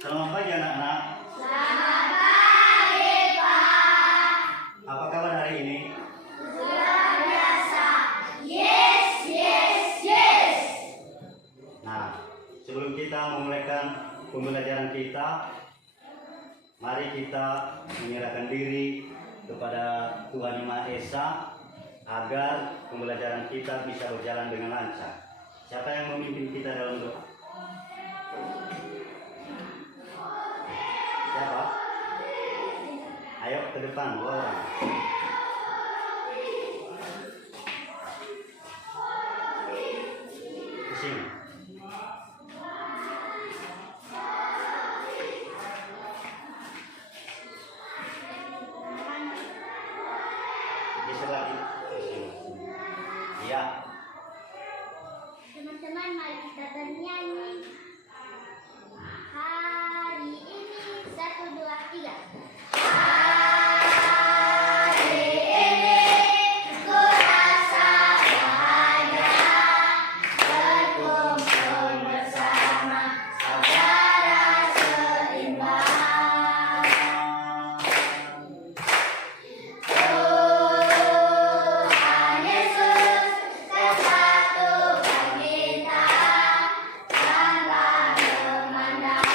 Selamat pagi anak-anak. Selamat pagi, Pak. Apa kabar hari ini? Luar biasa. Yes, yes, yes. Nah, sebelum kita memulaikan pembelajaran kita, mari kita menyerahkan diri kepada Tuhan Yang Maha Esa agar pembelajaran kita bisa berjalan dengan lancar. Siapa yang memimpin kita dalam doa? Siapa? Ayo ke depan, dua orang. Ke sini. Geser lagi. Ke sini. Iya. Teman-teman, mari kita bernyanyi. Hari ini 1, 2, 3. Hari ini ku rasa bahagia berkumpul bersama saudara seimbang. Tuhan Yesus tersatukan kita tanpa memandang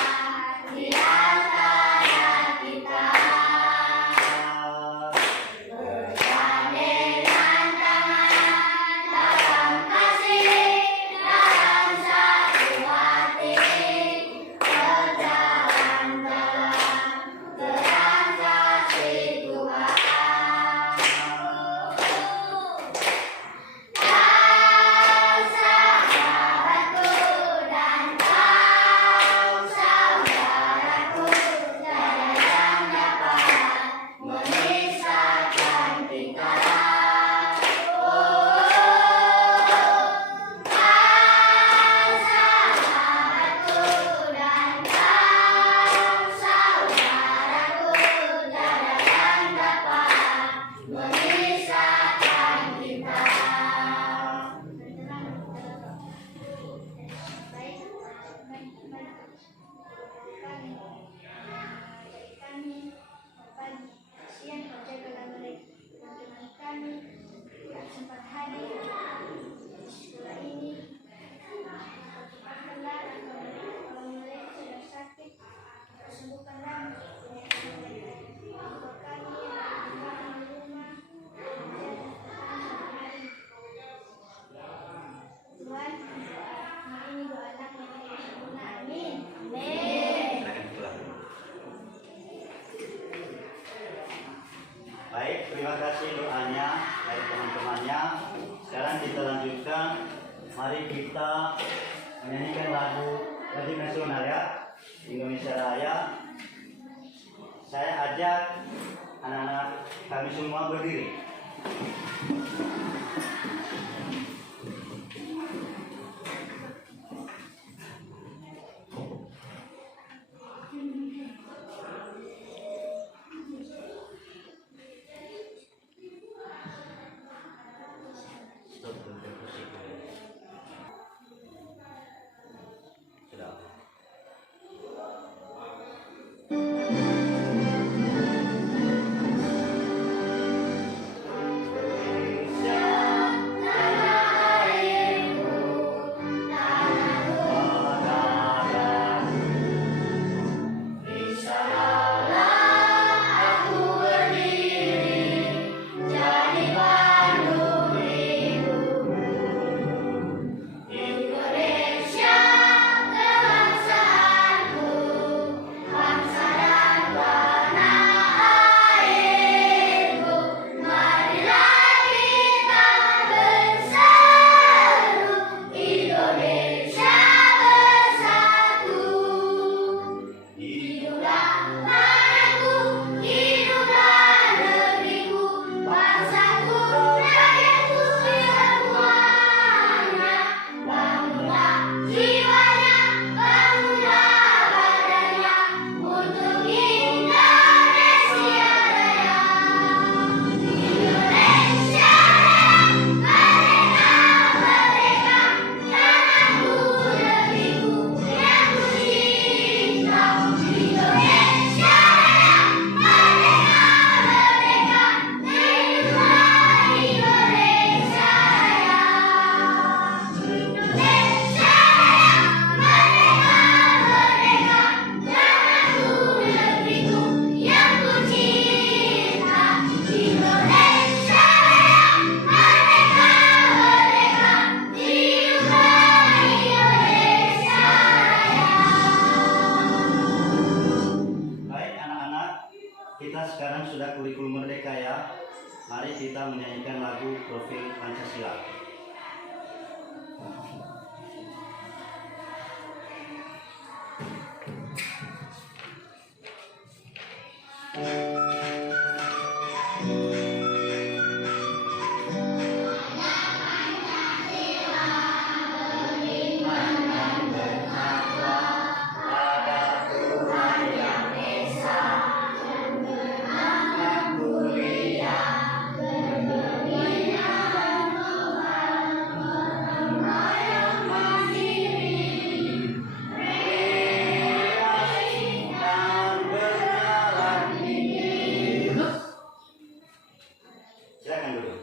di antara kita. Bergandengan tangan dalam kasih, dalam satu hati, berjalan dalam terang kasih Tuhan. Kau sahabatku dan kau saudaraku, tiada yang dapat memisahkan kita. Oh, kau sahabatku dan kau saudaraku, tiada yang dapat memisahkan kita. Tuhan, ini doa anak yang sempurna. Amin. Amin. Silakan pulang. Baik, terima kasih doanya dari teman-temannya. Sekarang kita lanjutkan. Mari kita menyanyikan lagu nasional ya, Indonesia Raya. Saya ajak anak-anak kami semua berdiri. Stop dulu, musik dulu. Sudah. Indonesia Mari kita menyanyikan lagu Profil Pancasila. Silakan dulu.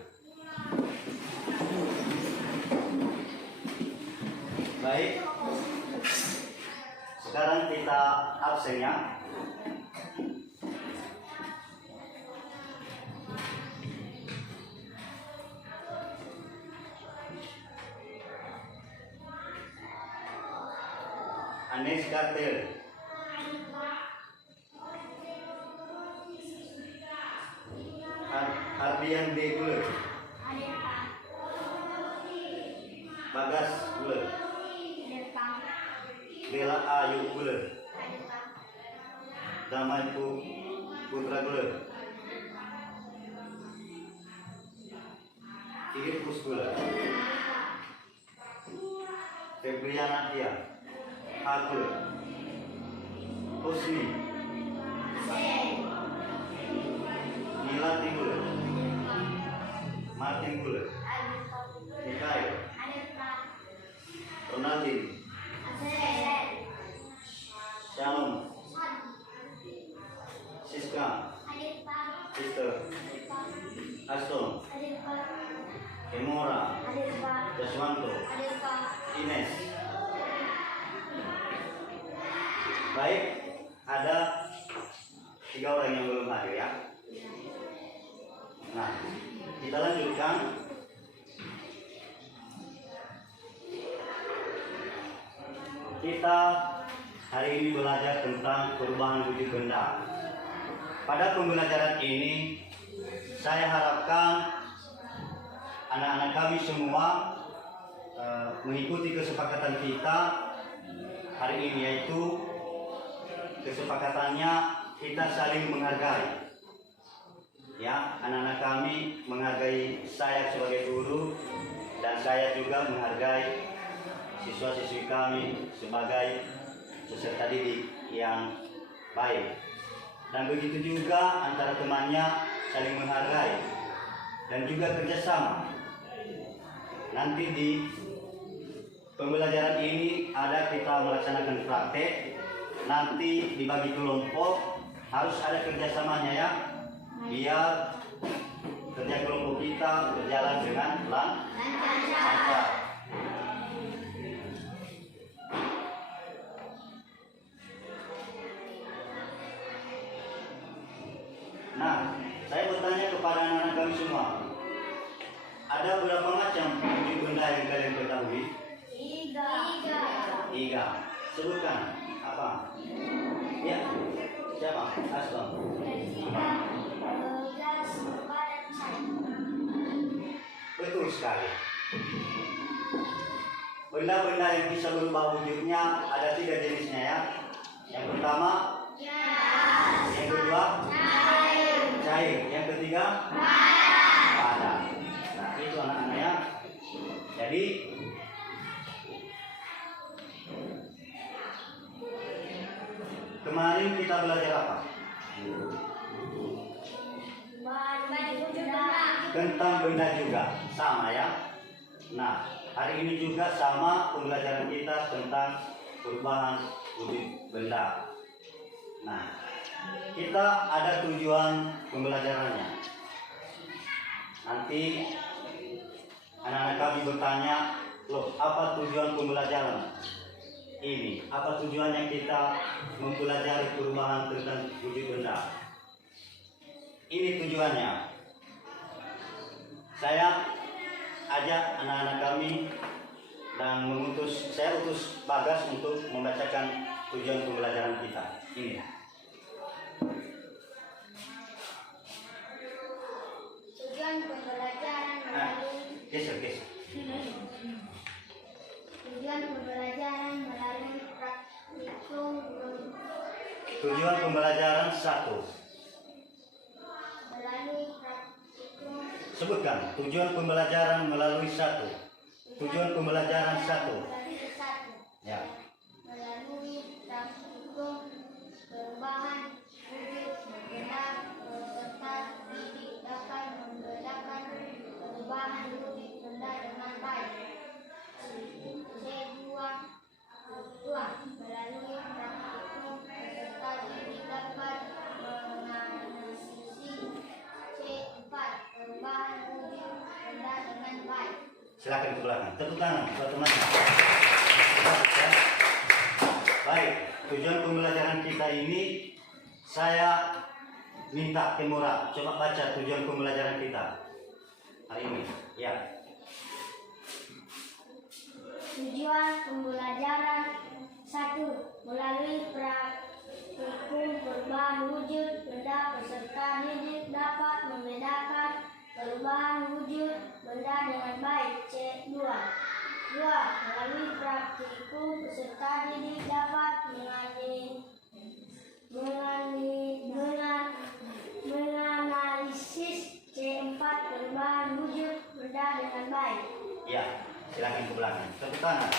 Baik. Sekarang kita absennya. Anes Kartel. Ardian D. Gule. Bagas Gule. Bella Ayu Gule. Damai Putra Gule. Filipus Gule. Febriana Dia. Agule. Husni. Nilati Gule. Martin Gule. Mikael. Ronaldin. Shalom. Siska. Sister. Aston. Emora. Jaswanto. Ines. Baik, ada 3 orang yang belum hadir ya. Nah, kita lanjutkan. Kita hari ini belajar tentang perubahan wujud benda. Pada pembelajaran ini, saya harapkan anak-anak kami semua mengikuti kesepakatan kita hari ini, yaitu kesepakatannya kita saling menghargai. Ya, anak-anak kami menghargai saya sebagai guru dan saya juga menghargai siswa-siswi kami sebagai peserta didik yang baik. Dan begitu juga antara temannya saling menghargai dan juga kerjasama. Nanti di pembelajaran ini ada kita melaksanakan praktek. Nanti dibagi kelompok, harus ada kerjasamanya ya, biar kerja kelompok kita berjalan dengan lancar. Nah, saya bertanya kepada anak-anak kami semua, ada berapa macam wujud benda yang kalian ketahui? 3. Sebutkan. Apa? Ya, siapa? Aston. Betul sekali. Benda-benda yang bisa berubah wujudnya ada 3 jenisnya ya. Yang pertama, yang kedua, cair. Yang ketiga, padat. Nah, itu anak-anak ya. Jadi kemarin kita belajar apa? Tentang benda juga, sama ya. Nah, hari ini juga sama pembelajaran kita tentang perubahan wujud benda. Nah, kita ada tujuan pembelajarannya. Nanti anak-anak kami bertanya, loh, apa tujuan pembelajaran ini? Apa tujuannya kita mempelajari perubahan tentang wujud benda? Ini tujuannya. Saya ajak anak-anak kami dan saya utus Bagas untuk membacakan tujuan pembelajaran kita. Ini. Tujuan pembelajaran 1. Melalui praktikum. Sebutkan tujuan pembelajaran melalui 1. Tujuan pembelajaran 1. Ya. Melalui praktikum perubahan wujud bergerak peserta didik dapat membedakan perubahan wujud benda dengan baik. Kedua, melalui praktikum peserta didik dapat menganalisis. C4, perubahan wujud benda dengan baik. Silakan ke belakang. Tepuk tangan buat teman-teman. Ya. Baik, tujuan pembelajaran kita ini saya minta Temura coba baca tujuan pembelajaran kita hari ini. Ya. Tujuan pembelajaran 1. Melalui praktikum perubahan wujud benda peserta didik dapat membedakan perubahan wujud benda dengan baik. C2. Melalui praktikum peserta didik dapat menganalisis. C4, perubahan wujud benda dengan baik. Ya, silakan ke belakang. Tepuk tangan.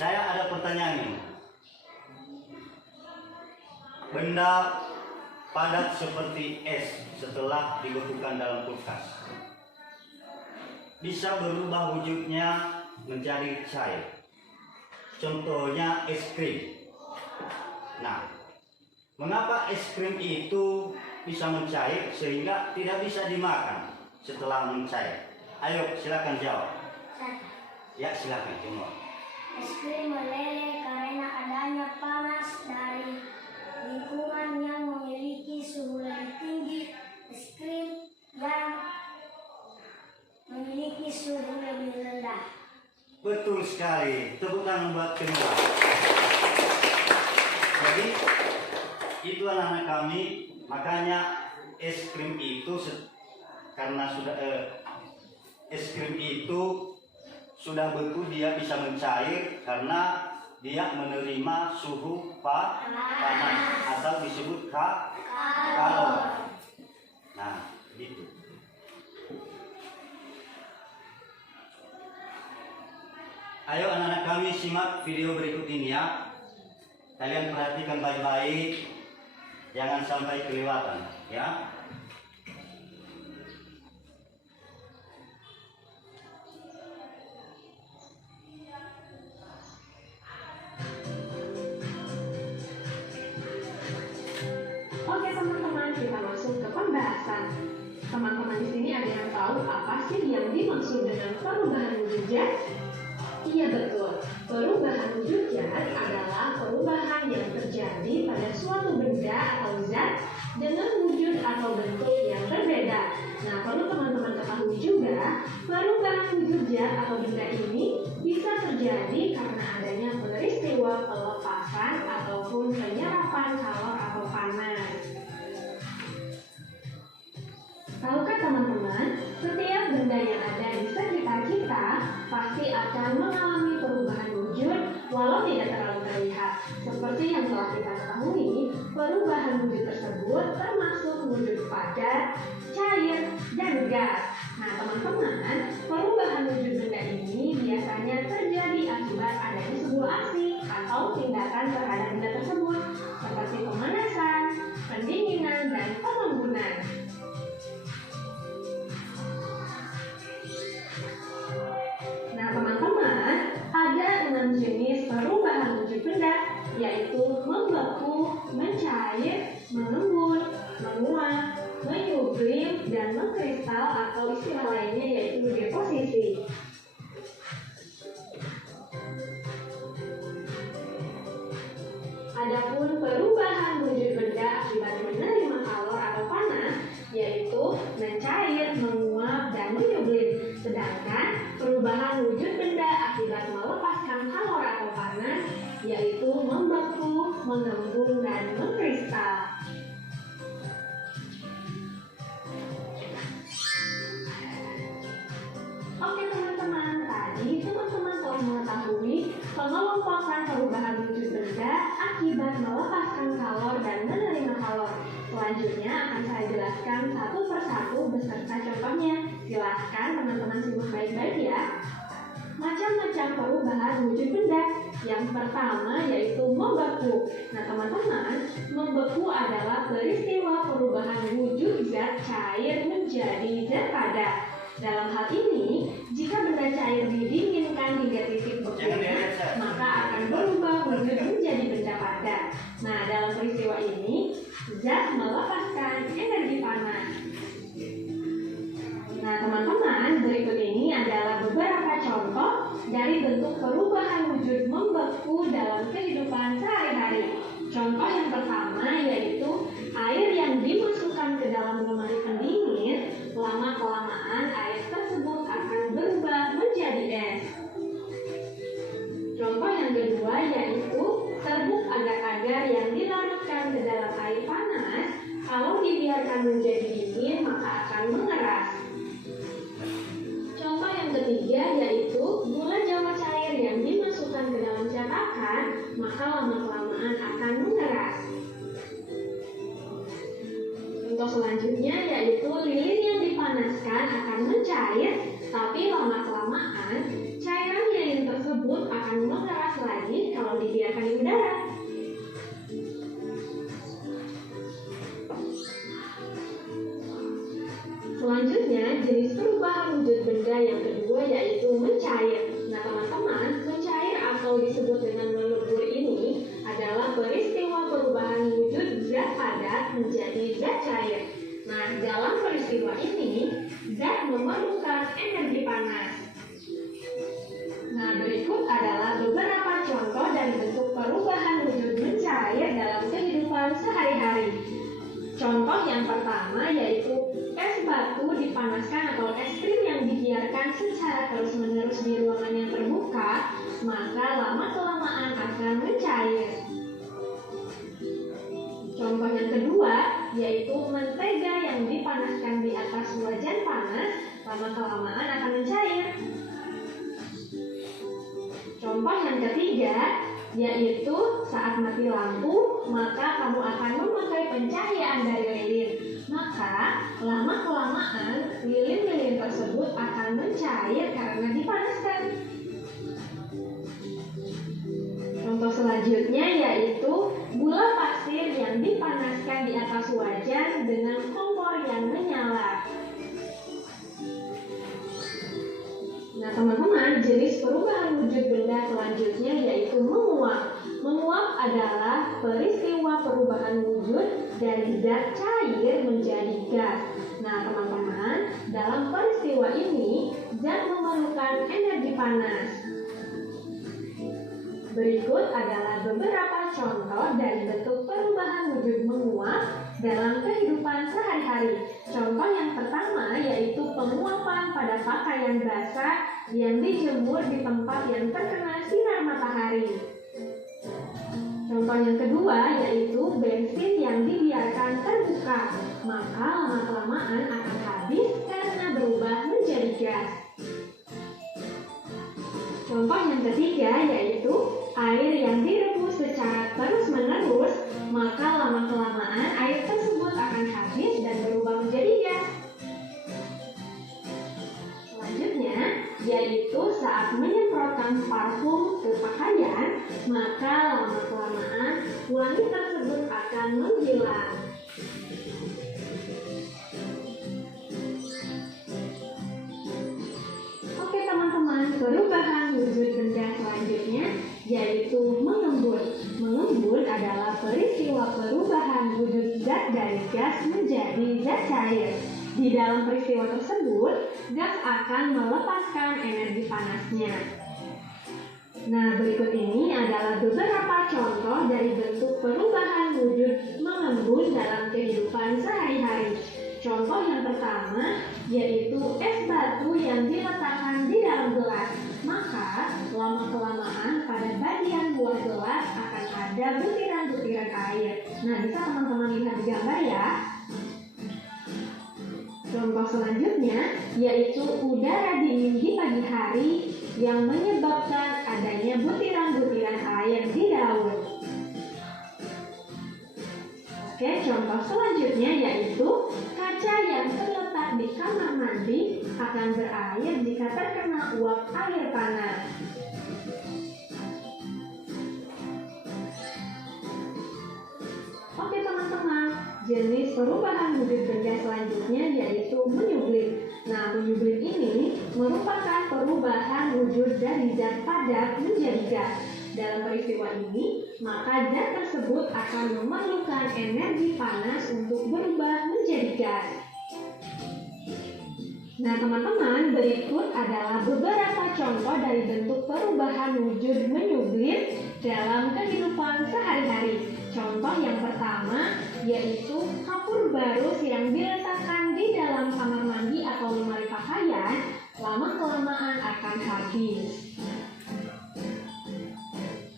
Saya ada pertanyaan ini. Benda padat seperti es setelah dibekukan dalam kulkas bisa berubah wujudnya menjadi cair. Contohnya es krim. Nah, mengapa es krim itu bisa mencair sehingga tidak bisa dimakan setelah mencair? Ayo silakan jawab. Ya silakan semua. Es krim meleleh karena adanya panas dari lingkungan yang memiliki suhu lebih tinggi. Es krim yang memiliki suhu lebih rendah. Betul sekali. Tepuk tangan buat kedua. Jadi itu anak-anak kami, makanya es krim itu karena sudah es krim itu sudah beku dia bisa mencair karena dia menerima suhu panas atau disebut kalor. Nah, gitu. Ayo anak-anak kami simak video berikut ini ya. Kalian perhatikan baik-baik, jangan sampai kelewatan ya. Oke teman-teman, kita masuk ke pembahasan. Teman-teman di sini ada yang tahu apa sih yang dimaksud dengan perubahan wujud zat? Iya betul, perubahan wujud zat adalah perubahan yang terjadi pada suatu benda atau zat dengan wujud atau bentuk yang berbeda. Nah, perlu teman-teman ketahui juga, perubahan wujud zat atau benda ini bisa terjadi karena adanya peristiwa pelepasan ataupun penyerapan kalor atau panas. Tahukah teman-teman, setiap benda yang ada di sekitar kita pasti akan mengalami perubahan wujud walau tidak terlalu terlihat. Seperti yang telah kita ketahui, perubahan wujud tersebut termasuk wujud padat, cair, dan gas. Nah teman-teman, perubahan wujud benda ini biasanya terjadi akibat adanya sebuah aksi atau tindakan terhadap benda tersebut, seperti pemanasan, pendinginan, dan pengembunan. Nah teman-teman, ada 6 jenis perubahan wujud benda, yaitu membeku, mencair, mengembun, menguap, menyublim, dan mengkristal atau istilah lainnya yaitu deposisi. Adapun perubahan wujud benda akibat menerima kalor atau panas, yaitu mencair, menguap, dan menyublim. Sedangkan perubahan wujud benda akibat melepaskan kalor atau panas, yaitu membeku, mengembun, dan mengkristal. Oke teman-teman, tadi teman-teman telah mengetahui kronologi akibat melepaskan kalor dan menerima kalor. Selanjutnya akan saya jelaskan satu persatu beserta contohnya. Silahkan teman-teman simak baik-baik ya. Macam-macam perubahan wujud benda. Yang pertama yaitu membeku. Nah teman-teman, membeku adalah peristiwa perubahan wujud zat cair menjadi zat padat. Dalam hal ini, jika benda cair didinginkan hingga titik bekunya, maka akan berubah wujud menjadi benda padat. Nah, dalam peristiwa ini, zat melepaskan energi panas. Nah, teman-teman, berikut ini adalah beberapa contoh dari bentuk perubahan wujud membeku dalam kehidupan sehari-hari. Contoh yang pertama yaitu air yang dimasukkan ke dalam lemari pendingin, lama-kelamaan air tersebut akan berubah menjadi es. Contoh yang kedua yaitu serbuk agar-agar yang dilarutkan ke dalam air panas, kalau dibiarkan menjadi dingin maka akan mengeras. Contoh yang ketiga yaitu gula jawa cair yang dimasukkan ke dalam cetakan, maka lama-kelamaan akan mengeras. Contoh selanjutnya yaitu lilin yang dipanaskan akan mencair, tapi lama-kelamaan cairan lilin tersebut akan mengeras lagi kalau dibiarkan di udara. Selanjutnya, jenis perubahan wujud benda yang kedua yaitu mencair. Nah teman-teman, mencair atau disebut dengan melebur ini adalah peristiwa perubahan wujud zat padat menjadi zat cair. Nah, dalam peristiwa ini, zat memerlukan energi panas. Nah, berikut adalah beberapa contoh dari bentuk perubahan wujud mencair dalam kehidupan sehari-hari. Contoh yang pertama yaitu es batu dipanaskan atau es krim yang dibiarkan secara terus-menerus di ruangan yang terbuka, maka lama-kelamaan akan mencair. Contoh yang kedua yaitu mentega yang dipanaskan di atas wajan panas, lama-kelamaan akan mencair. Contoh yang ketiga yaitu saat mati lampu, maka kamu akan memakai pencahayaan dari lilin. Maka lama-kelamaan lilin-lilin tersebut akan mencair karena dipanaskan. Contoh selanjutnya yaitu gula pasir yang dipanaskan di atas wajan dengan kompor yang menyala. Nah teman-teman, jenis perubahan wujud benda selanjutnya yaitu menguap. Menguap adalah peristiwa perubahan wujud dari zat cair menjadi gas. Nah teman-teman, dalam peristiwa ini zat memerlukan energi panas. Berikut adalah beberapa contoh dari bentuk perubahan wujud menguap dalam kehidupan sehari-hari. Contoh yang pertama yaitu penguapan pada pakaian basah yang dijemur di tempat yang terkena sinar matahari. Contoh yang kedua yaitu bensin yang dibiarkan terbuka, maka lama-kelamaan akan habis karena berubah menjadi gas. Contoh yang ketiga yaitu air yang direbus secara terus-menerus, maka lama-kelamaan air tersebut akan habis dan berubah menjadi gas. Selanjutnya, yaitu saat menyemprotkan parfum ke pakaian, maka lama-kelamaan wangi tersebut akan menghilang. Oke teman-teman, perubahan wujud benda selanjutnya yaitu mengembun. Mengembun adalah peristiwa perubahan wujud zat dari gas menjadi zat cair. Di dalam peristiwa tersebut, gas akan melepaskan energi panasnya. Nah, berikut ini adalah beberapa contoh dari bentuk perubahan wujud mengembun dalam kehidupan sehari-hari. Contoh yang pertama yaitu es batu yang diletakkan di dalam gelas. Maka lama-kelamaan pada bagian buah gelas akan ada butiran-butiran air. Nah, bisa teman-teman lihat di gambar ya. Contoh selanjutnya yaitu udara dingin di pagi hari yang menyebabkan adanya butiran-butiran air di daun. Oke, contoh selanjutnya yaitu kaca yang terletak di kamar mandi akan berair jika terkena uap air panas. Oke teman-teman, jenis perubahan wujud benda selanjutnya yaitu menyublim. Nah, menyublim ini merupakan perubahan wujud dari zat padat menjadi gas. Dalam peristiwa ini, maka zat tersebut akan memerlukan energi panas untuk berubah menjadi gas. Nah, teman-teman, berikut adalah beberapa contoh dari bentuk perubahan wujud menyublim dalam kehidupan sehari-hari. Contoh yang pertama yaitu kapur barus yang diletakkan di dalam kamar mandi atau lemari pakaian, lama-kelamaan akan habis.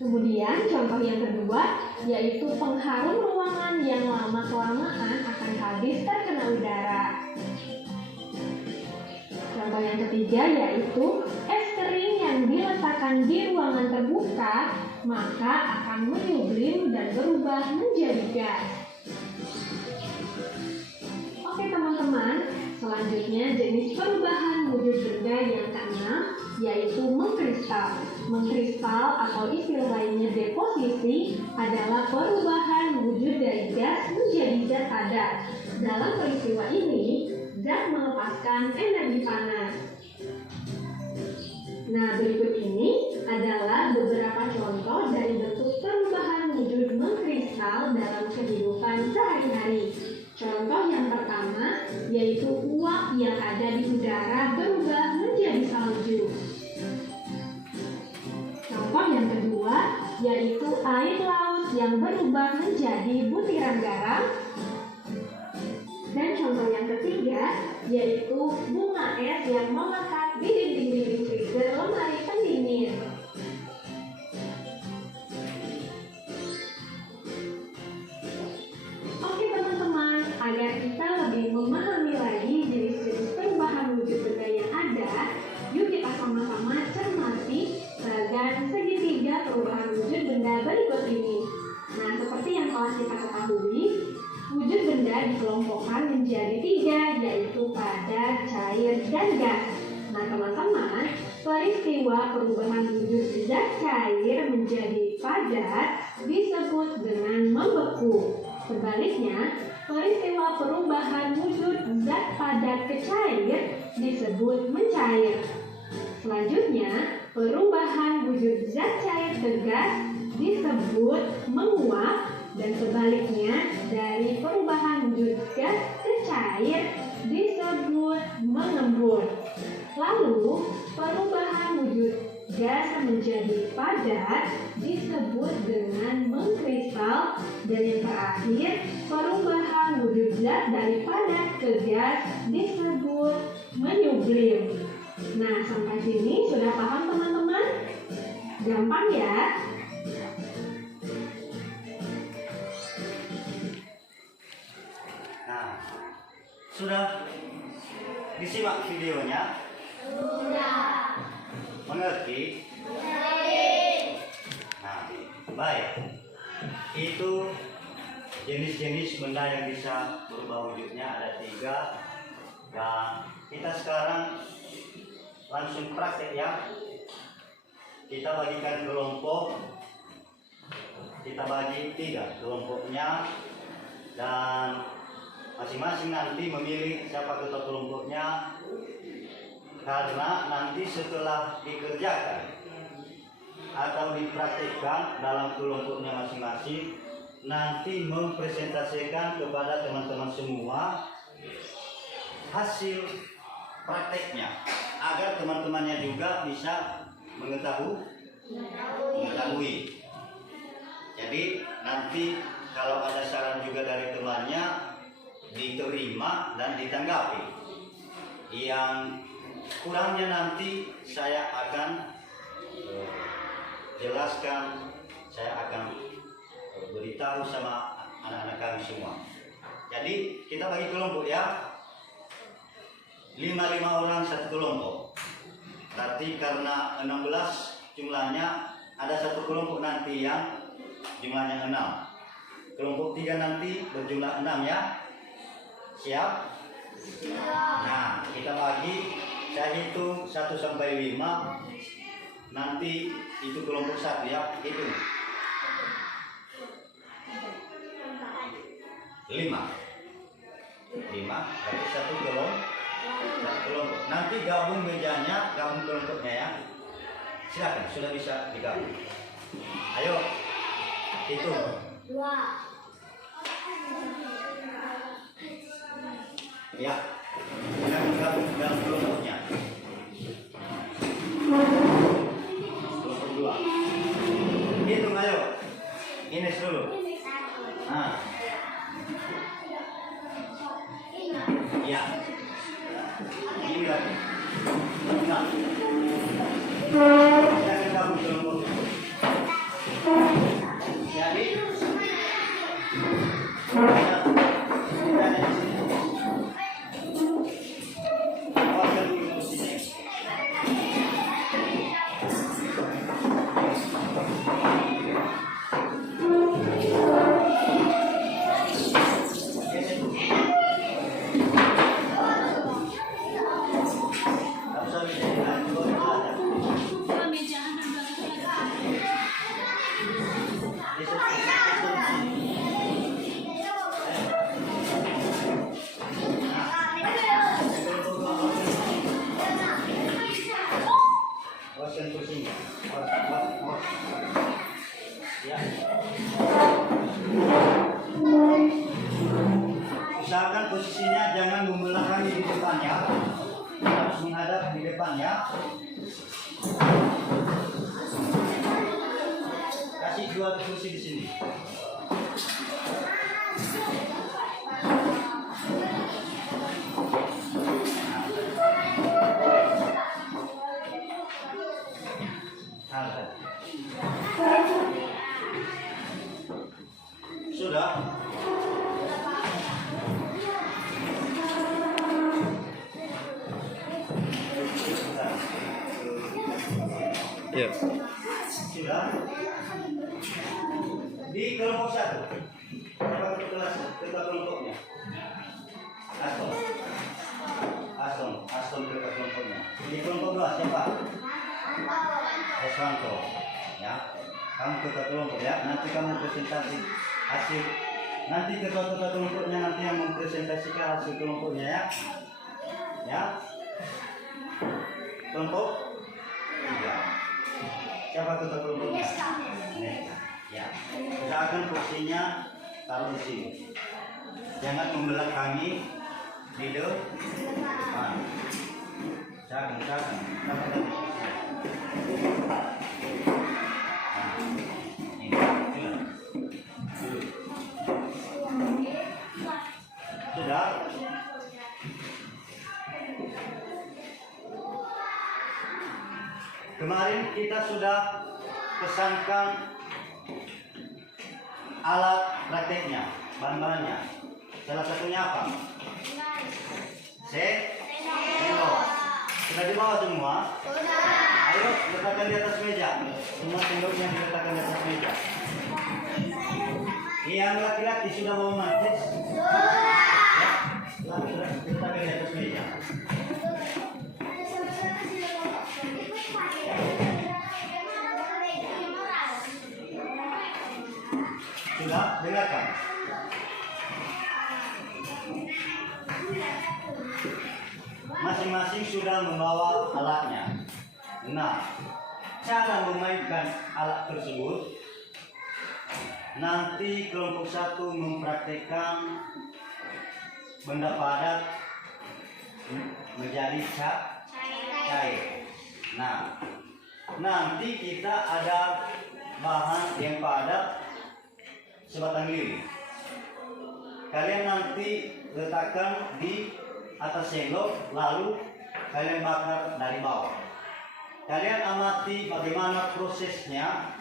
Kemudian contoh yang kedua yaitu pengharum ruangan yang lama-kelamaan akan habis terkena udara. Contoh yang ketiga yaitu es kering yang diletakkan di ruangan terbuka maka akan menyublim dan berubah menjadi gas. Oke teman-teman, selanjutnya jenis perubahan wujud benda yang keenam yaitu mengkristal. Mengkristal atau istilah lainnya deposisi adalah perubahan wujud dari gas menjadi zat padat. Dalam peristiwa ini, zat melepaskan energi panas. Nah, berikut ini adalah beberapa contoh dari bentuk perubahan wujud mengkristal dalam kehidupan sehari-hari. Contoh yang pertama yaitu uap yang ada di udara berubah menjadi salju. Contoh yang kedua yaitu air laut yang berubah menjadi butiran garam. Dan contoh yang ketiga yaitu bunga es yang melekat di dinding-dinding freezer lemari pendingin. Oke teman-teman, agar kita lebih memahami lagi jenis-jenis perubahan wujud benda yang ada, yuk kita sama-sama cermati bagan segitiga perubahan wujud benda berikut ini. Nah, seperti yang telah kita ketahui, wujud benda dikelompokkan menjadi 3, yaitu padat, cair, dan gas. Nah, teman-teman, peristiwa perubahan wujud zat cair menjadi padat disebut dengan membeku. Sebaliknya, peristiwa perubahan wujud zat padat ke cair disebut mencair. Selanjutnya, perubahan wujud zat cair ke gas disebut menguap. Dan sebaliknya, dari perubahan wujud gas ke cair disebut mengembun. Lalu, perubahan wujud gas menjadi padat disebut dengan mengkristal. Dan yang terakhir, perubahan wujud zat dari padat ke gas disebut menyublim. Nah, sampai sini sudah paham teman-teman? Gampang ya? Sudah disimak videonya? Sudah. Mengerti? Nah, baik. Itu jenis-jenis benda yang bisa berubah wujudnya ada 3. Dan kita sekarang langsung praktek ya. Kita bagikan kelompok. Kita bagi 3 kelompoknya. Dan masing-masing nanti memilih siapa ketua kelompoknya, karena nanti setelah dikerjakan atau dipraktikkan dalam kelompoknya masing-masing, nanti mempresentasikan kepada teman-teman semua hasil prakteknya, agar teman-temannya juga bisa mengetahui. Jadi nanti kalau ada saran juga dari temannya, diterima dan ditanggapi. Yang kurangnya nanti saya akan jelaskan, saya akan beritahu sama anak-anak kami semua. Jadi kita bagi kelompok ya, 5 orang satu kelompok. Berarti karena 16 jumlahnya, ada satu kelompok nanti yang jumlahnya 6. kelompok 3 nanti berjumlah 6 ya. Siap? Nah, kita bagi, saya hitung 1 sampai 5. Nanti itu kelompok 1 ya, hitung. 5, berarti 1 kelompok. Nanti gabung mejanya, gabung kelompoknya ya. Silakan, sudah bisa digabung. Ayo, hitung. 2. Ya, kita gabung dalam kelompoknya. Kelompok 2. Hitung ayo. Ines dulu. Nah. Ya. Ini lagi. Nah. Kita gabung kelompoknya. Jadi. Usahakan posisinya jangan membelah kaki di depan ya, harus menghadap di depan ya. Kasih 2 kursi di sini. Sudah? Ya. Sudah? Di kelompok 1. Siapa ketua kelompoknya? Aston ketua kelompoknya. Di kelompok 2 siapa? Eswanto. Ya. Kamu ketua kelompok ya. Nanti kamu presentasi hasil. Nanti ketua kelompoknya nanti yang mempresentasikan hasil kelompoknya ya. Ya. Kelompok 3. Siapa ketua kelompoknya? Ya. Usahakan kursinya taruh di sini. Jangan membelakangi di depan. Usahakan. Sudah? Kemarin kita sudah pesankan alat prakteknya, bahan-bahannya. Salah satunya apa? Sendok. Sudah dibawa semua? Ayo letakkan di atas meja. Semua sendoknya diletakkan di atas meja. Yang laki-laki sudah mau mantis? Ya, letakkan di atas meja. Sudah, dengarkan. Masing-masing sudah membawa alatnya. Nah, cara memainkan alat tersebut nanti kelompok 1 mempraktekkan benda padat menjadi cair. Nah, nanti kita ada bahan yang padat sebatang lilin. Kalian nanti letakkan di atas sendok, lalu kalian bakar dari bawah. Kalian amati bagaimana prosesnya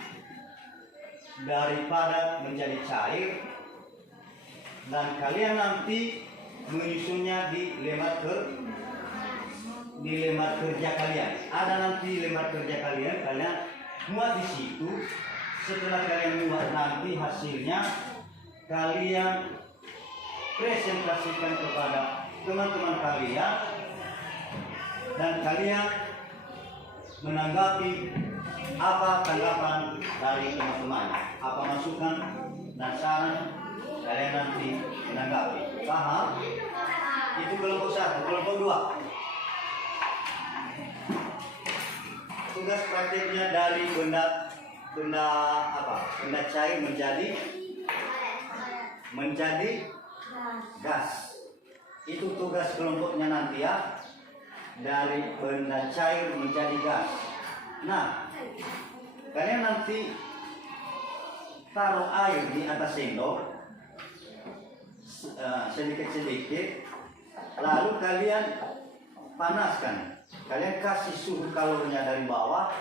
dari padat menjadi cair, dan kalian nanti menyusunnya di lembar kerja kalian. Ada nanti lembar kerja kalian muat di situ. Setelah kalian muat nanti hasilnya, kalian presentasikan kepada teman-teman kalian dan kalian menanggapi apa tanggapan dari teman-teman, apa masukan dan saran kalian nanti menanggapi. Paham? Itu kelompok 1. Kelompok 2, tugas praktiknya dari benda cair menjadi gas. Itu tugas kelompoknya nanti ya, dari benda cair menjadi gas. Nah, kalian nanti taruh air di atas sendok sedikit-sedikit, lalu kalian panaskan. Kalian kasih suhu kalornya dari bawah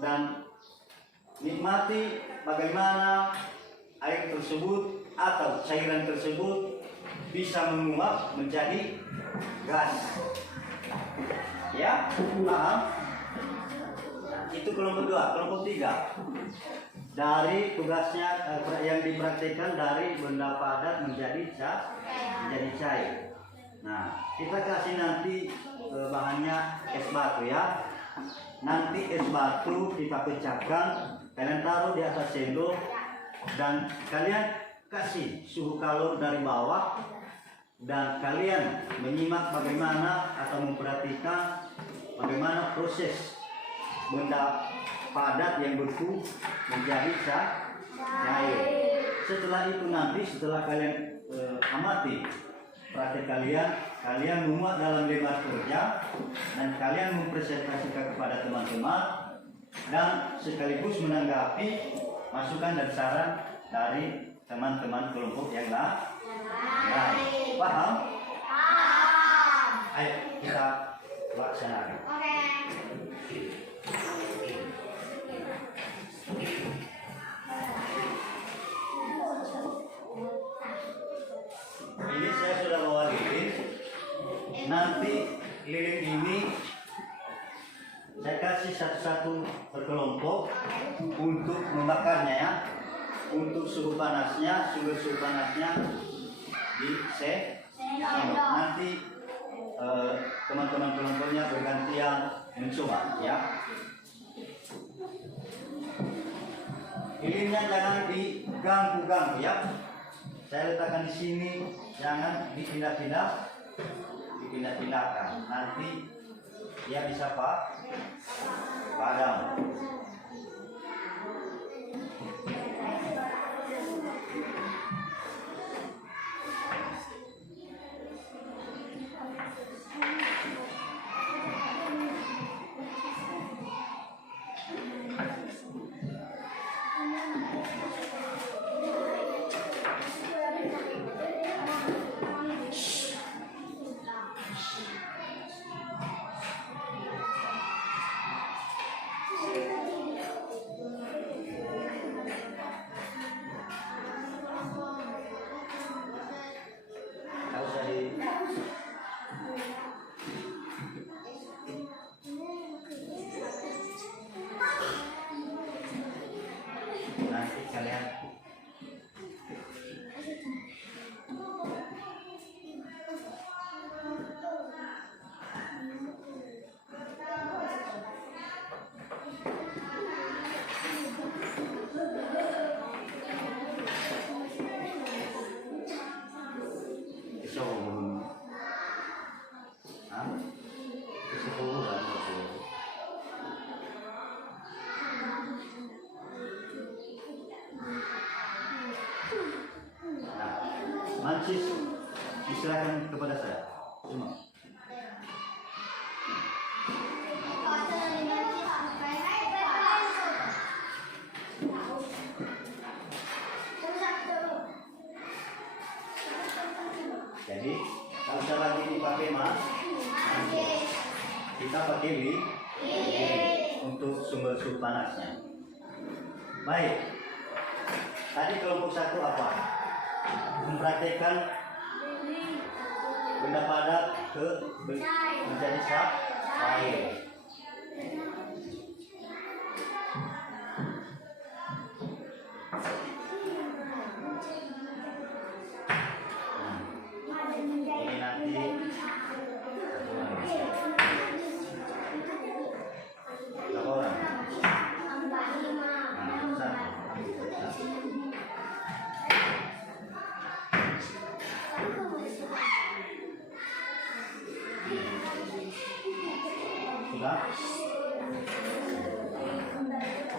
dan nikmati bagaimana air tersebut atau cairan tersebut bisa menguap menjadi gas. Ya, paham? Itu kelompok 2. Kelompok 3, dari tugasnya yang dipraktikkan dari benda padat menjadi cair. Nah, kita kasih nanti bahannya es batu ya. Nanti es batu kita pecahkan, kalian taruh di atas sendok dan kalian kasih suhu kalor dari bawah, dan kalian menyimak bagaimana atau memperhatikan bagaimana proses benda padat yang beku menjadi cair. Setelah itu nanti, setelah kalian amati praktek kalian memuat dalam lembar kerja dan kalian mempresentasikan kepada teman-teman dan sekaligus menanggapi masukan dan saran dari teman-teman kelompok yang lain. Paham? Ayo kita laksanakan. Ini saya sudah bawa lilin. Nanti lilin ini saya kasih satu-satu per kelompok untuk membakarnya ya. Untuk suhu panasnya di sendok. Nanti teman-teman kelompoknya bergantian mencoba ya. Lilinnya jangan diganggu-ganggu ya. Saya letakkan di sini, jangan dipindah-pindahkan. Nanti dia bisa padam. Nanti kalian Mancis diserahkan kepada saya. Cuma. Jadi kalau usah lagi dipakai mas, kita pakai lilin untuk sumber suhu panasnya. Baik. Tadi kelompok 1 apa? Mempraktekkan benda padat menjadi cair.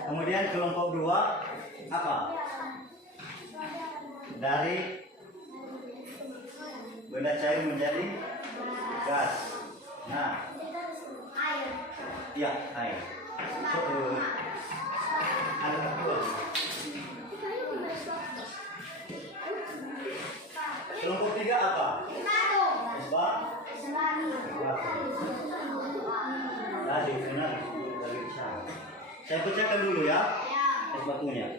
Kemudian kelompok 2 apa? Dari benda cair menjadi gas. Nah, ya air. Ada betul. Kelompok 3 apa? Esbak. Tadi benar. Saya pecahkan dulu ya. Es batunya.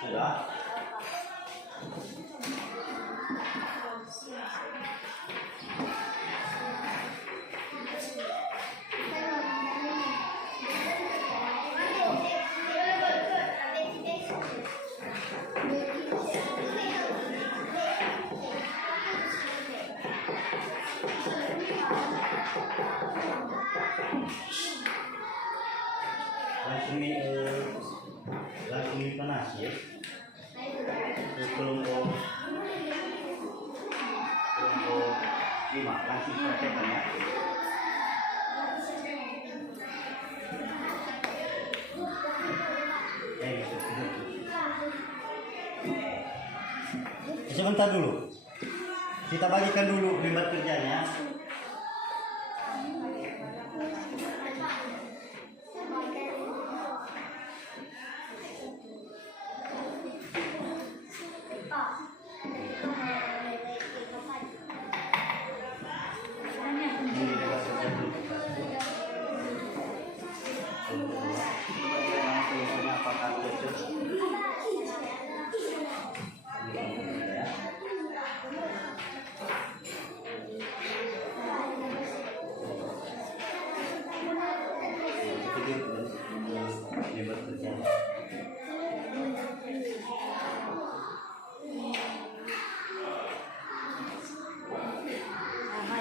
Sudah. Langsung panas ya. Kelompok 5 langsung praktekkan ya. Sebentar dulu. Kita bagikan dulu limbat kerjanya.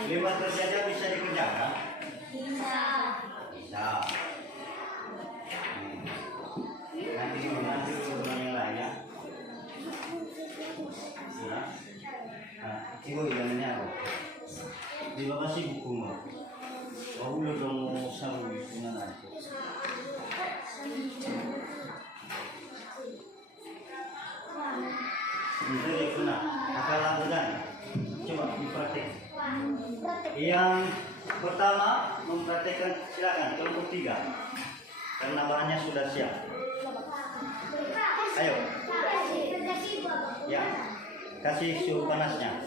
Limbat kerjanya bisa dikerjakan? Bisa. Nanti hubungan yang lainnya. Ya. Nah, itu ilannya apa? Di bawah sih bukumu. Oh, udah dong sama hubungan aja. Itu dia benar. Akal lakukan. Coba dipraktek. Yang pertama mempraktekkan, silakan kelompok 3 karena bahannya sudah siap. Ayo ya, kasih suhu panasnya.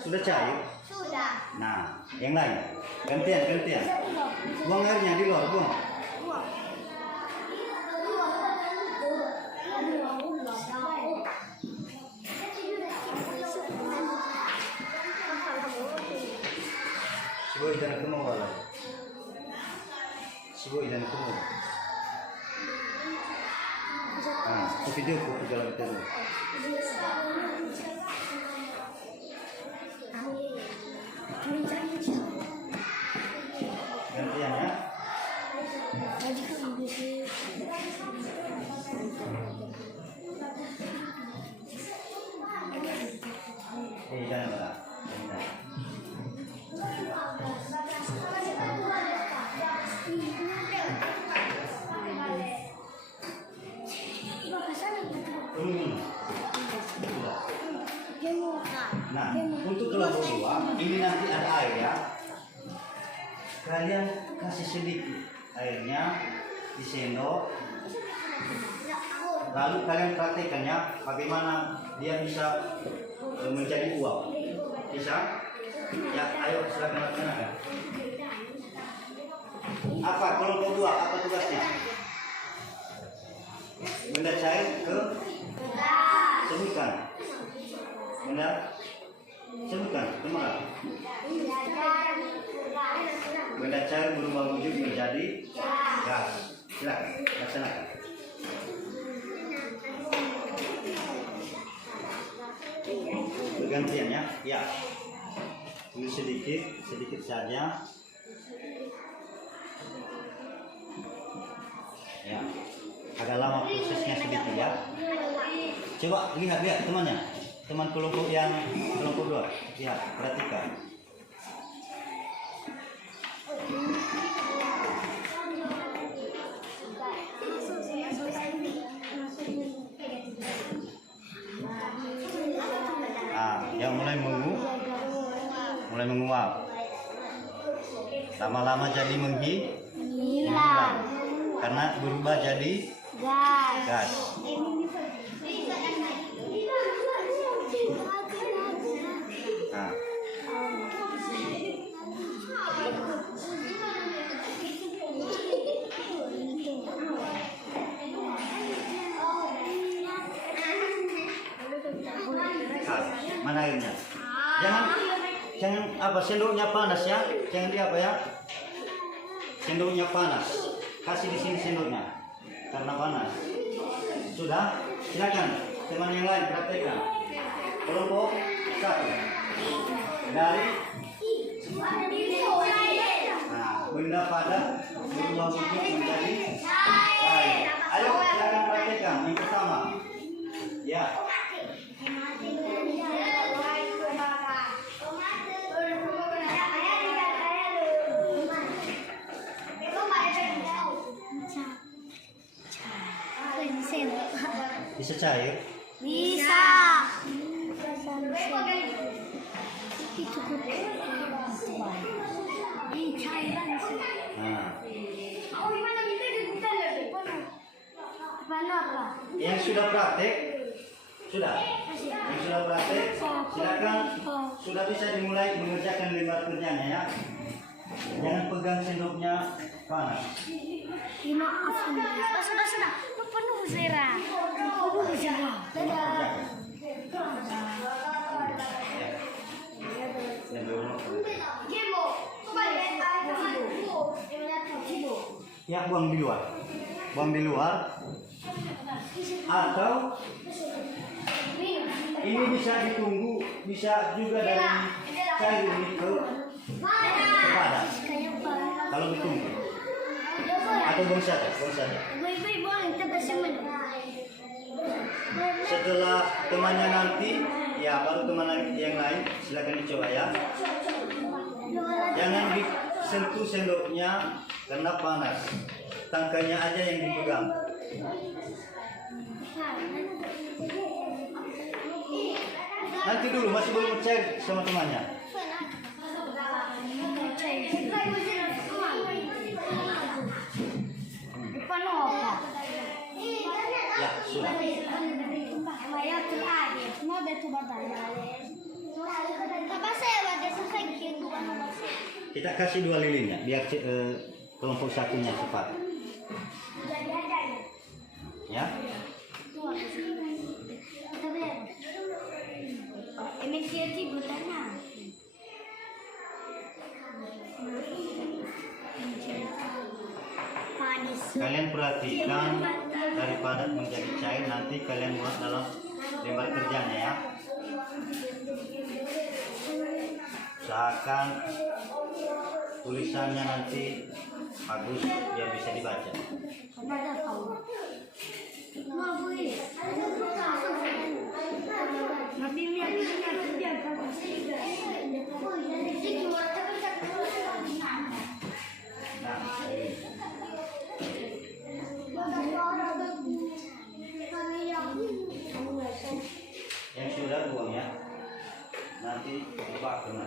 Sudah cair? Sudah. Nah, yang lain. Gantian. Buang airnya di luar, buang. Sebuah idan kuno wala. Sebuah idan kuno. Nah, video ko jalan terus. Gantian ya. Jangan lah. Nah, untuk kelompok 2 ini nanti ada air ya. Kalian kasih sedikit airnya di sendok. Lalu kalian praktekkan ya bagaimana dia bisa menjadi uap. Bisa? Ya, ayo silakan laksanakan. Apa kelompok 2? Apa tugasnya? Benda cair ke sebutkan. Benda sebutkan. Kemana? Benda cair berubah wujud menjadi gas. Silakan laksanakan. Bergantian ya. Ya. Tulis sedikit saja. Ya. Agak lama prosesnya sedikit ya. Coba lihat temannya. Teman kelompok 2. Lihat, perhatikan. Yang mulai menguap. Lama-lama jadi menghilang. Karena berubah jadi gas. Nah. Mana airnya? Jangan apa, sendoknya panas ya. Jangan di apa ya? Sendoknya panas. Kasih di sini sendoknya. Karena panas. Sudah? Silakan teman yang lain praktekkan. Kelompok 1. Dari benda padat berubah wujud menjadi air. Ayo silakan praktekkan yang pertama. Ya. Bisa cair? Bisa. Yang sudah praktek? Sudah? Yang sudah praktek? Silakan. Sudah bisa dimulai mengerjakan lembar kerjanya ya. Jangan pegang sendoknya panas. Sudah. Penuh Zera. Penuh Zera. Ya, buang di luar. Atau ini bisa ditunggu, bisa juga dari cair ini ke padat. Kalau ditunggu. Atau buang saja. Setelah temannya nanti, ya baru teman yang lain silakan dicoba ya. Jangan disentuh sendoknya karena panas. Tangkanya aja yang dipegang. Nanti dulu masih belum cek sama temannya. Ya, sudah. Kita kasih 2 lilin ya, biar kelompok satunya cepat. Ya. Kalian perhatikan dari padat menjadi cair, nanti kalian buat dalam lembar kerjanya ya. Usahakan tulisannya nanti bagus biar bisa dibaca. Yang sudah buang ya, nanti lupa kena.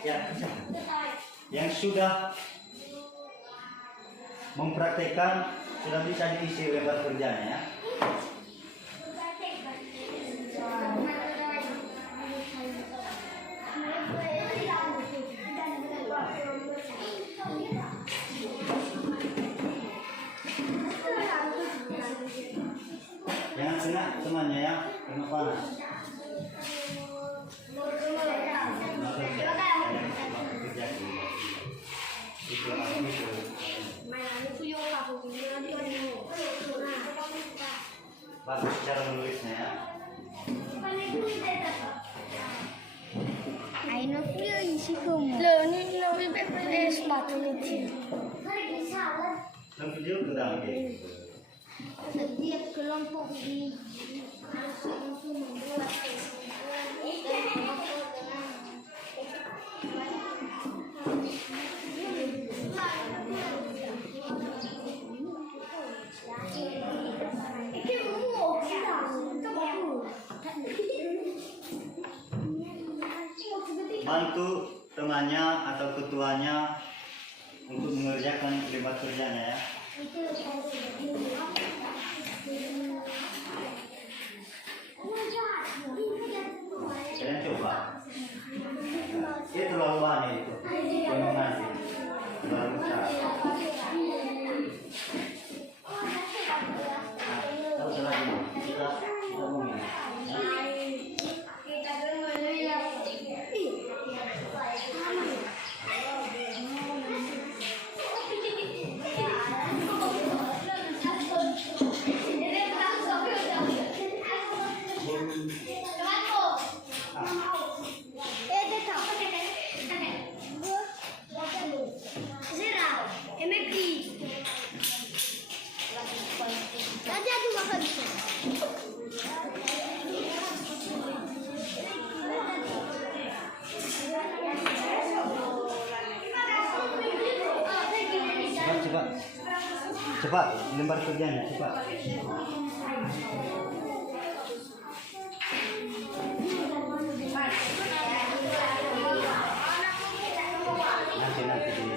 Ya, yang sudah mempraktekkan sudah bisa diisi lebar kerjanya ya. Jangan kena temannya ya, kena panas. Bagus cara menulisnya ya. Dan video kurang gitu. Setiap kelompok di membuat bantu temannya atau ketuanya untuk mengerjakan lebar kerjanya ya. Kalian coba. Itu terlalu banyak itu. Penuh nanti. Terlalu besar. Tahu salah ini. Kita ngomongin. Cepat, lembar kerjanya cepat. Nanti di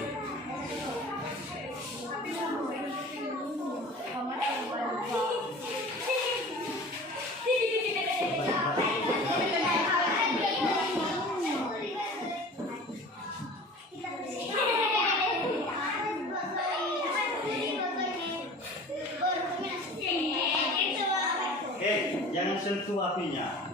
jangan sentuh apinya.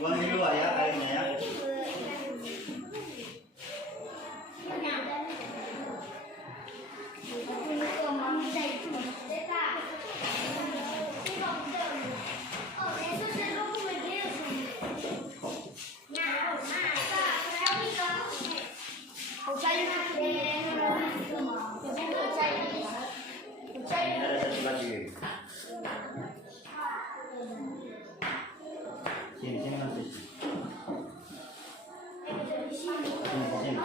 Buang di luar ya airnya ya. Ada satu lagi. Sini nanti. Sini.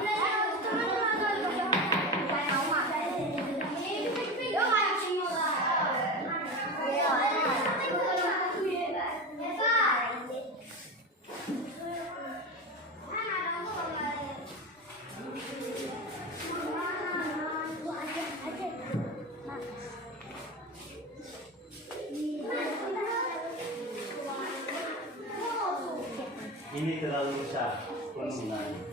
Ini terlalu besar penggunaannya.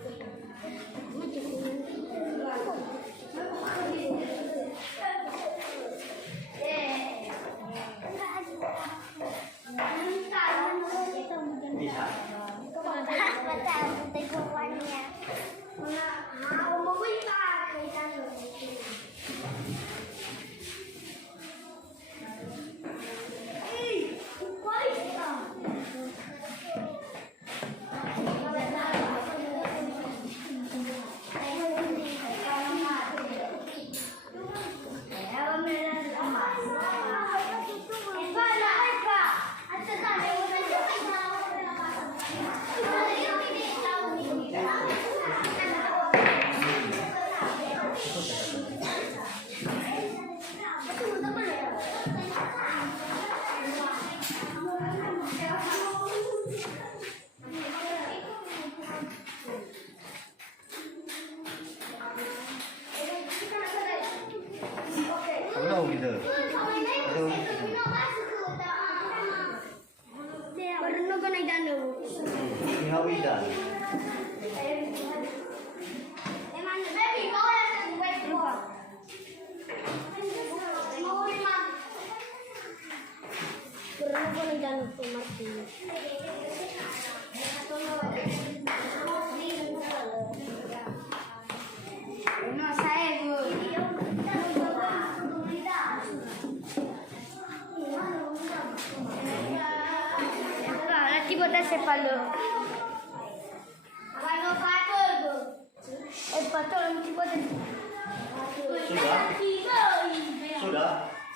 Bisa. jauh gitu. Itu Baru kan naik danau. Hawidan. Sepalo.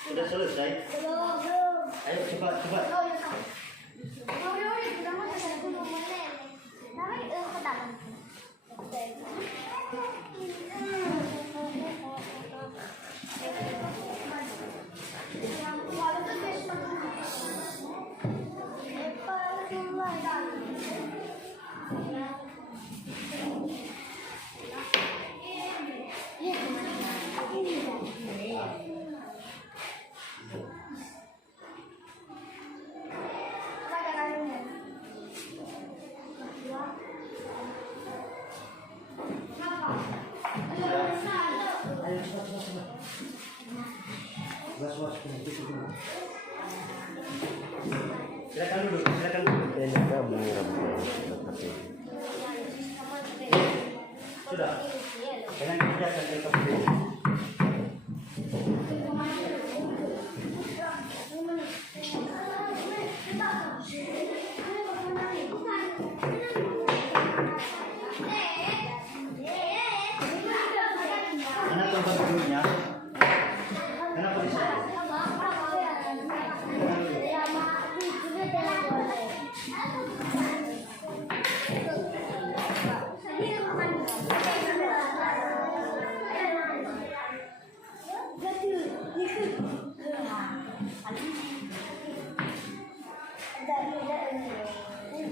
Sudah selesai. Ayo cepat. Silakan duduk. Sudah. Jangan kerjakan LKPD. Mana tempat duduknya? Kenapa di sini?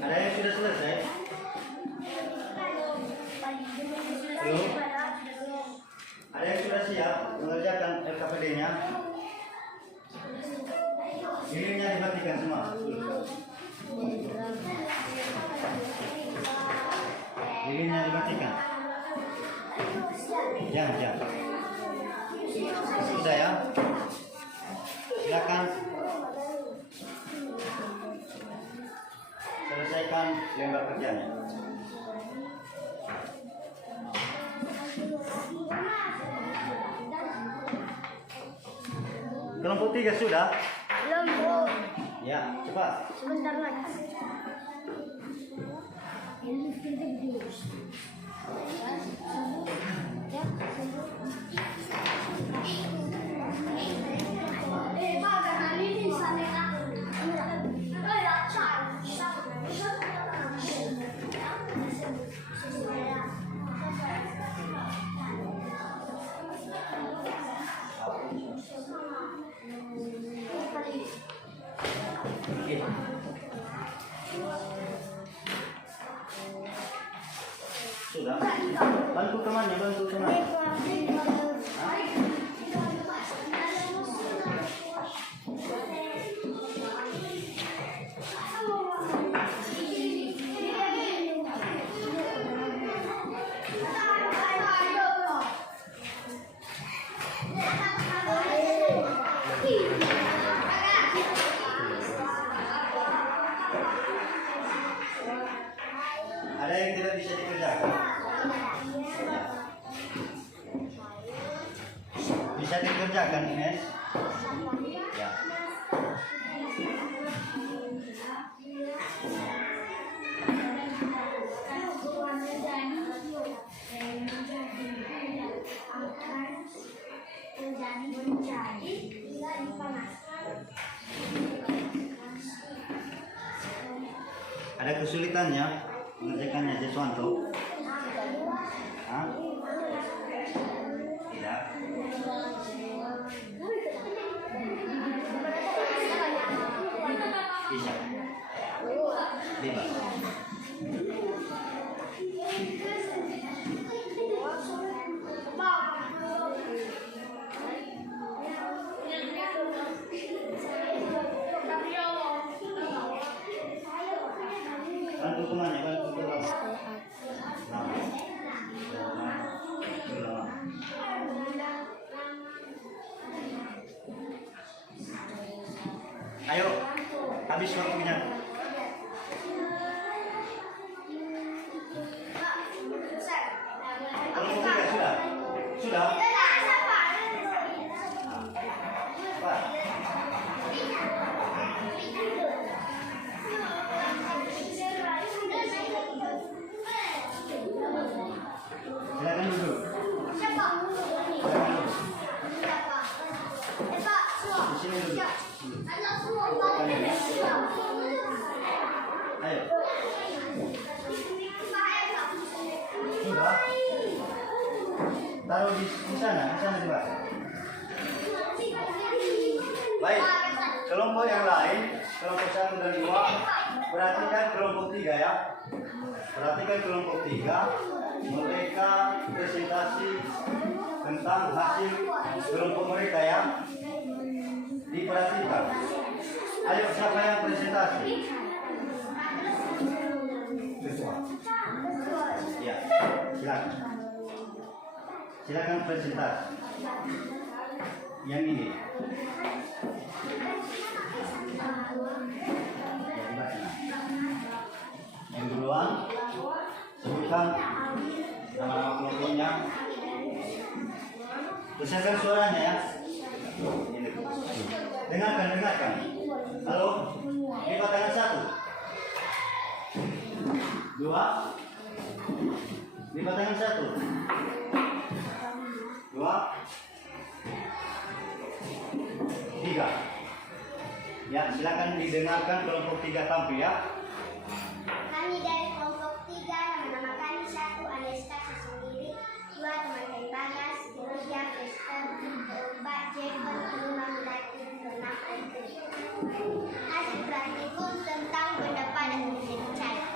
Ada yang sudah selesai? Belum? Ada yang sudah siap mengerjakan LKPD-nya? Lilinnya dimatikan semua. Lilinnya dimatikan. Jangan. Sudah ya? Silakan selesaikan lembar kerjanya. Kelompok 3 sudah? Belum, Bu. Ya, cepat. Sebentar lagi. Sudah. Bantu temannya. Ada yang tidak bisa dikerjakan? Bisa dikerjakan, Ines? Ya. Ada kesulitannya mengerjakannya, Jeswanto? Hah? Tidak. Bisa. Bebas. Habis waktunya. Kelompok 3 sudah? Sudah? Pak. Silakan duduk. Di sini duduk. Ayo. Sudah. Taruh di sana juga. Baik, kelompok yang lain, kelompok 1 dan 2, perhatikan kelompok 3 ya. Perhatikan kelompok 3, mereka presentasi tentang hasil kelompok mereka ya. Diperhatikan. Ayo, siapa yang presentasi? Ya, silakan. Silakan presentasi. Yang ini. Yang duluan, sebutkan nama-nama kelompoknya. Besarkan suaranya ya. Dengarkan. Halo, lipat tangan 1, 2, lipat tangan 1, 2, 3. Ya, silakan didengarkan kelompok 3 tampil ya. Kami dari kelompok 3, nama-nama kami 1, Aneska sendiri, 2, teman kami Bagas, 3, Kristen, 4, Jepang, 5, Datin, 6, Andri. Hasil praktikum tentang benda padat menjadi cair.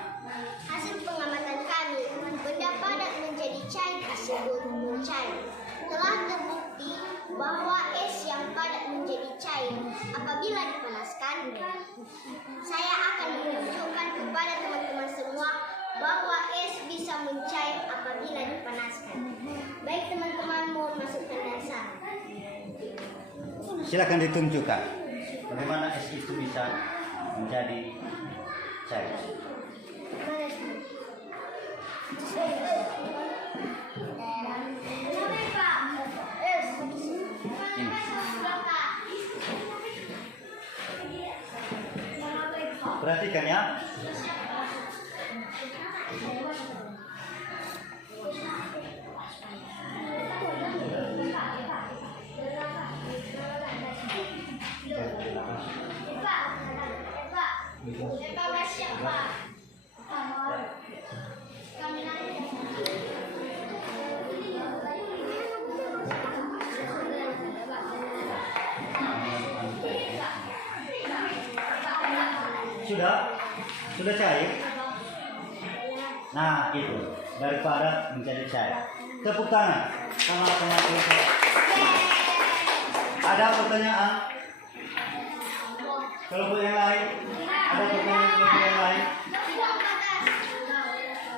Hasil pengamatan kami, benda padat menjadi cair disebut cair. Telah terbukti bahwa es yang padat menjadi cair apabila dipanaskan. Saya akan menunjukkan kepada teman-teman semua bahwa es bisa mencair apabila dipanaskan. Baik teman-teman, mau masukkan dasar. Silakan ditunjukkan bagaimana es itu bisa menjadi cair. Perhatikan ya. Sudah cair. Nah, itu daripada menjadi cair. Tepuk tangan sama teman-teman. Ada pertanyaan? Kelompok yang lain? Ada pertanyaan kelompok yang lain?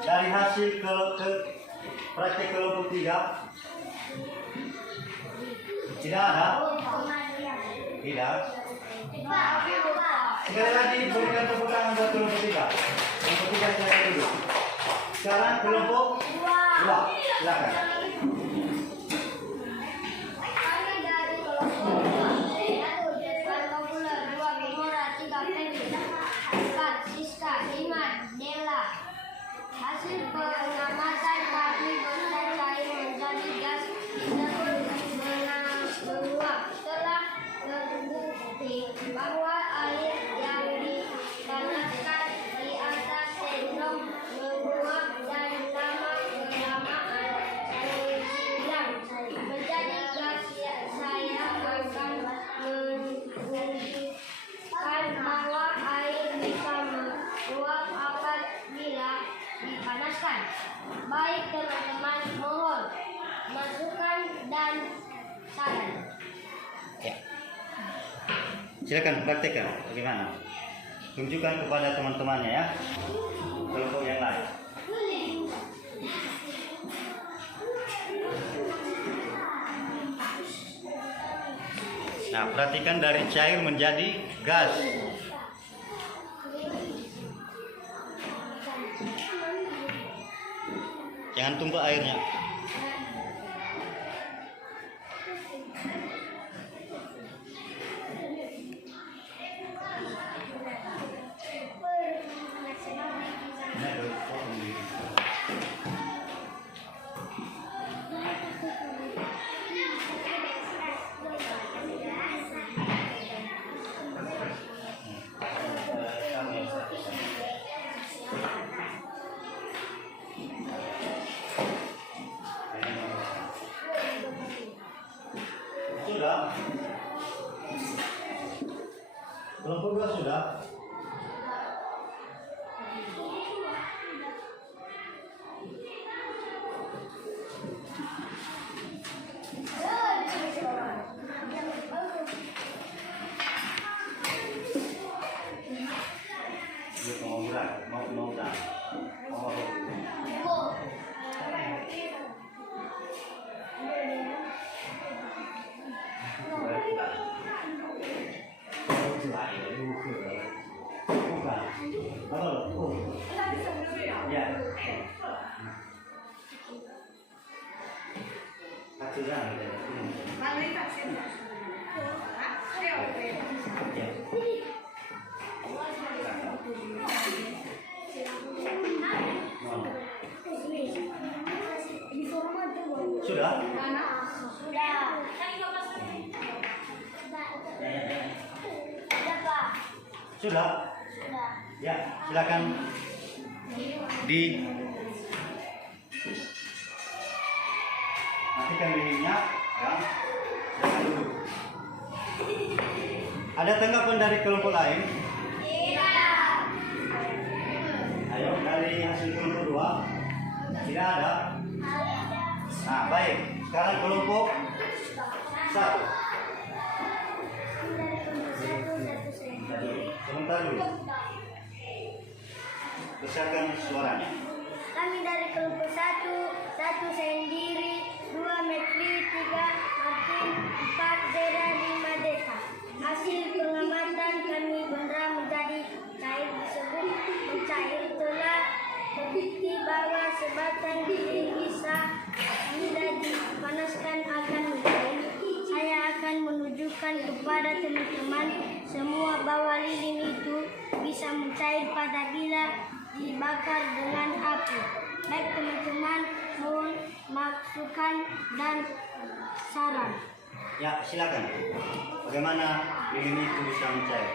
Dari hasil praktek kelompok 3? Tidak ada? Tidak. Sekali lagi berikan tepuk tangan buat kelompok 3. Kelompok 3 silakan duduk. Sekarang kelompok 2, silakan. Kami dari kelompok 1, Jepang Populer, 2, Bimora, 3, Febri, 4, Siska, 5, Dela. Hasil pengamatan kami benda cair menjadi gas menguap. Telah terbukti bahwa air yang dipanaskan di atas sendok menguap dan lama-kelamaan menghilang menjadi gas. Saya akan menunjukkan bahwa air bisa menguap apabila dipanaskan. Baik teman-teman, mohon masukan dan saran. Ya. Silakan praktekkan bagaimana. Tunjukkan kepada teman-temannya ya. Kelompok yang lain. Nah, perhatikan dari cair menjadi gas. Jangan tumpah airnya. Sudah? Kelompok 2 sudah? Sudah? Sudah? Ya, silakan matikan lilinnya, ya. Silakan duduk. Ada tanggapan dari kelompok lain? Ayo, dari hasil kelompok 2? Tidak ada? Nah, baik. Sekarang kelompok 1. Sebentar dulu. Besarkan suaranya. Kami dari kelompok 1 saya sendiri, 2 Metri, 3 Martin, 4 Zera, 5 Desa. Hasil pengamatan kami benda menjadi cair tersebut mencair telah terbukti bahwa sebatang lilin bisa bila dipanaskan akan mencair. Saya akan menunjukkan kepada teman-teman semua bahwa lilin itu bisa mencair pada bila dibakar dengan api. Baik teman-teman, mohon masukan dan saran. Ya, silakan. Bagaimana lilin itu bisa mencair?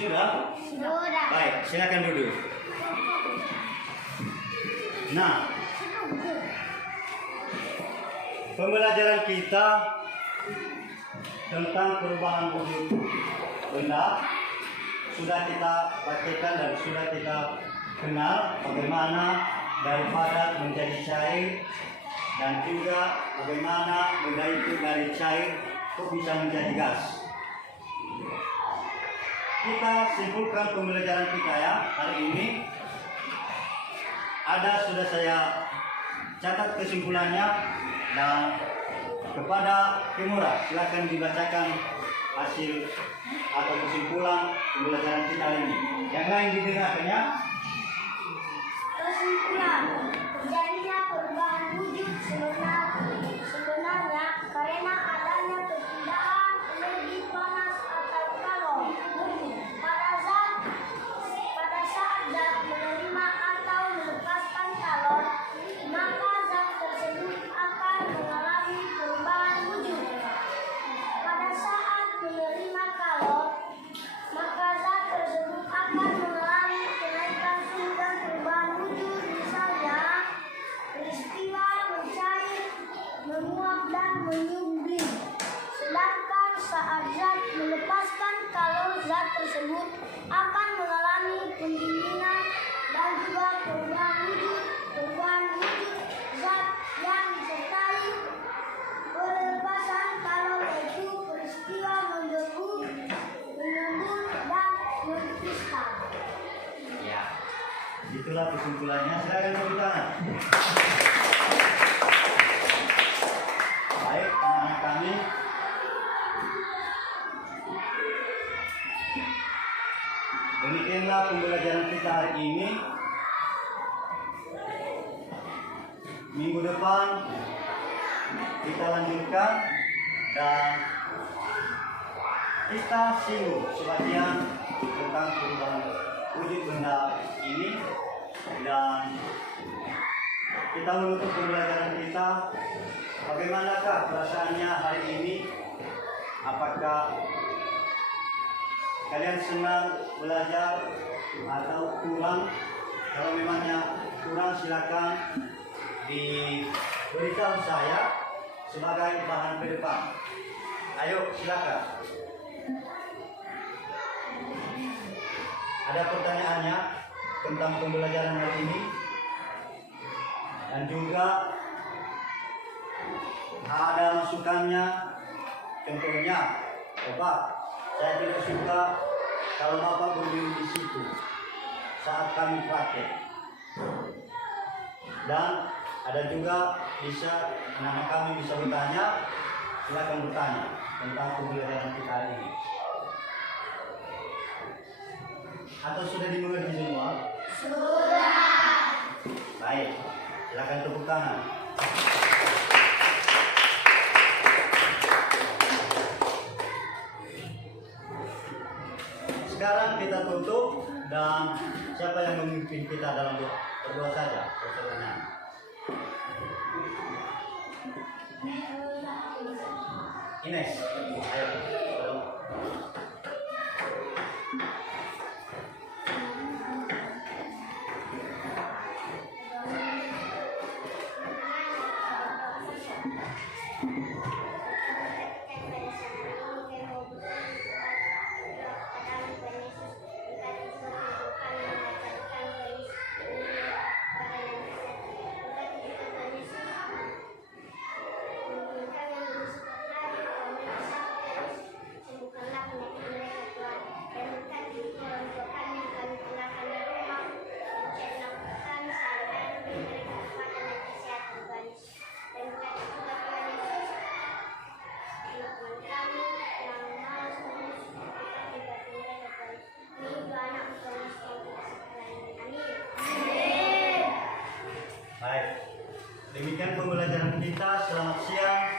Sudah? Sudah. Baik, silakan duduk. Nah, pembelajaran kita tentang perubahan wujud benda sudah kita bacakan dan sudah kita kenal bagaimana dari padat menjadi cair dan juga bagaimana benda itu dari cair kok bisa menjadi gas. Kita simpulkan pembelajaran kita ya hari ini. Sudah saya catat kesimpulannya dan kepada Kimura silakan dibacakan hasil atau kesimpulan pembelajaran kita ini. Yang lain didengarkannya. Kesimpulan, terjadinya perubahan wujud sebenarnya karena adanya perpindahan energi panas atau kalor. Pada saat zat menerima atau melepaskan kalor, maka zat tersebut akan mengalami perubahan wujud. Pada saat menerima kalor, maka zat tersebut akan mengalami kenaikan menyublim. Sedangkan saat zat melepaskan kalor, zat tersebut akan mengalami pendinginan dan juga perubahan wujud zat yang disertai pelepasan kalor, yaitu peristiwa mengembun, dan mengkristal. Ya, itulah kesimpulannya. Silakan tepuk tangan. Baik, anak-anak kami. Demikianlah pembelajaran kita hari ini. Minggu depan kita lanjutkan dan kita singgung sebagian tentang perubahan wujud benda ini, dan kita menutup pembelajaran kita. Bagaimanakah perasaannya hari ini? Apakah kalian senang belajar atau kurang? Kalau memangnya kurang, silakan diberitahu saya sebagai bahan ke depan. Ayo, silakan. Ada pertanyaannya tentang pembelajaran hari ini? Dan juga ada masukannya. Contohnya, Bapak, saya tidak suka kalau Bapak berdiri di situ saat kami praktek. Dan ada juga bisa anak kami bisa bertanya, silakan bertanya tentang pembelajaran kita hari ini. Atau sudah dimengerti semua? Sudah. Baik, silakan tepuk tangan. Sekarang kita tutup, dan siapa yang memimpin kita dalam berdoa saja? Ines, ayo. Demikian pembelajaran kita. Selamat siang.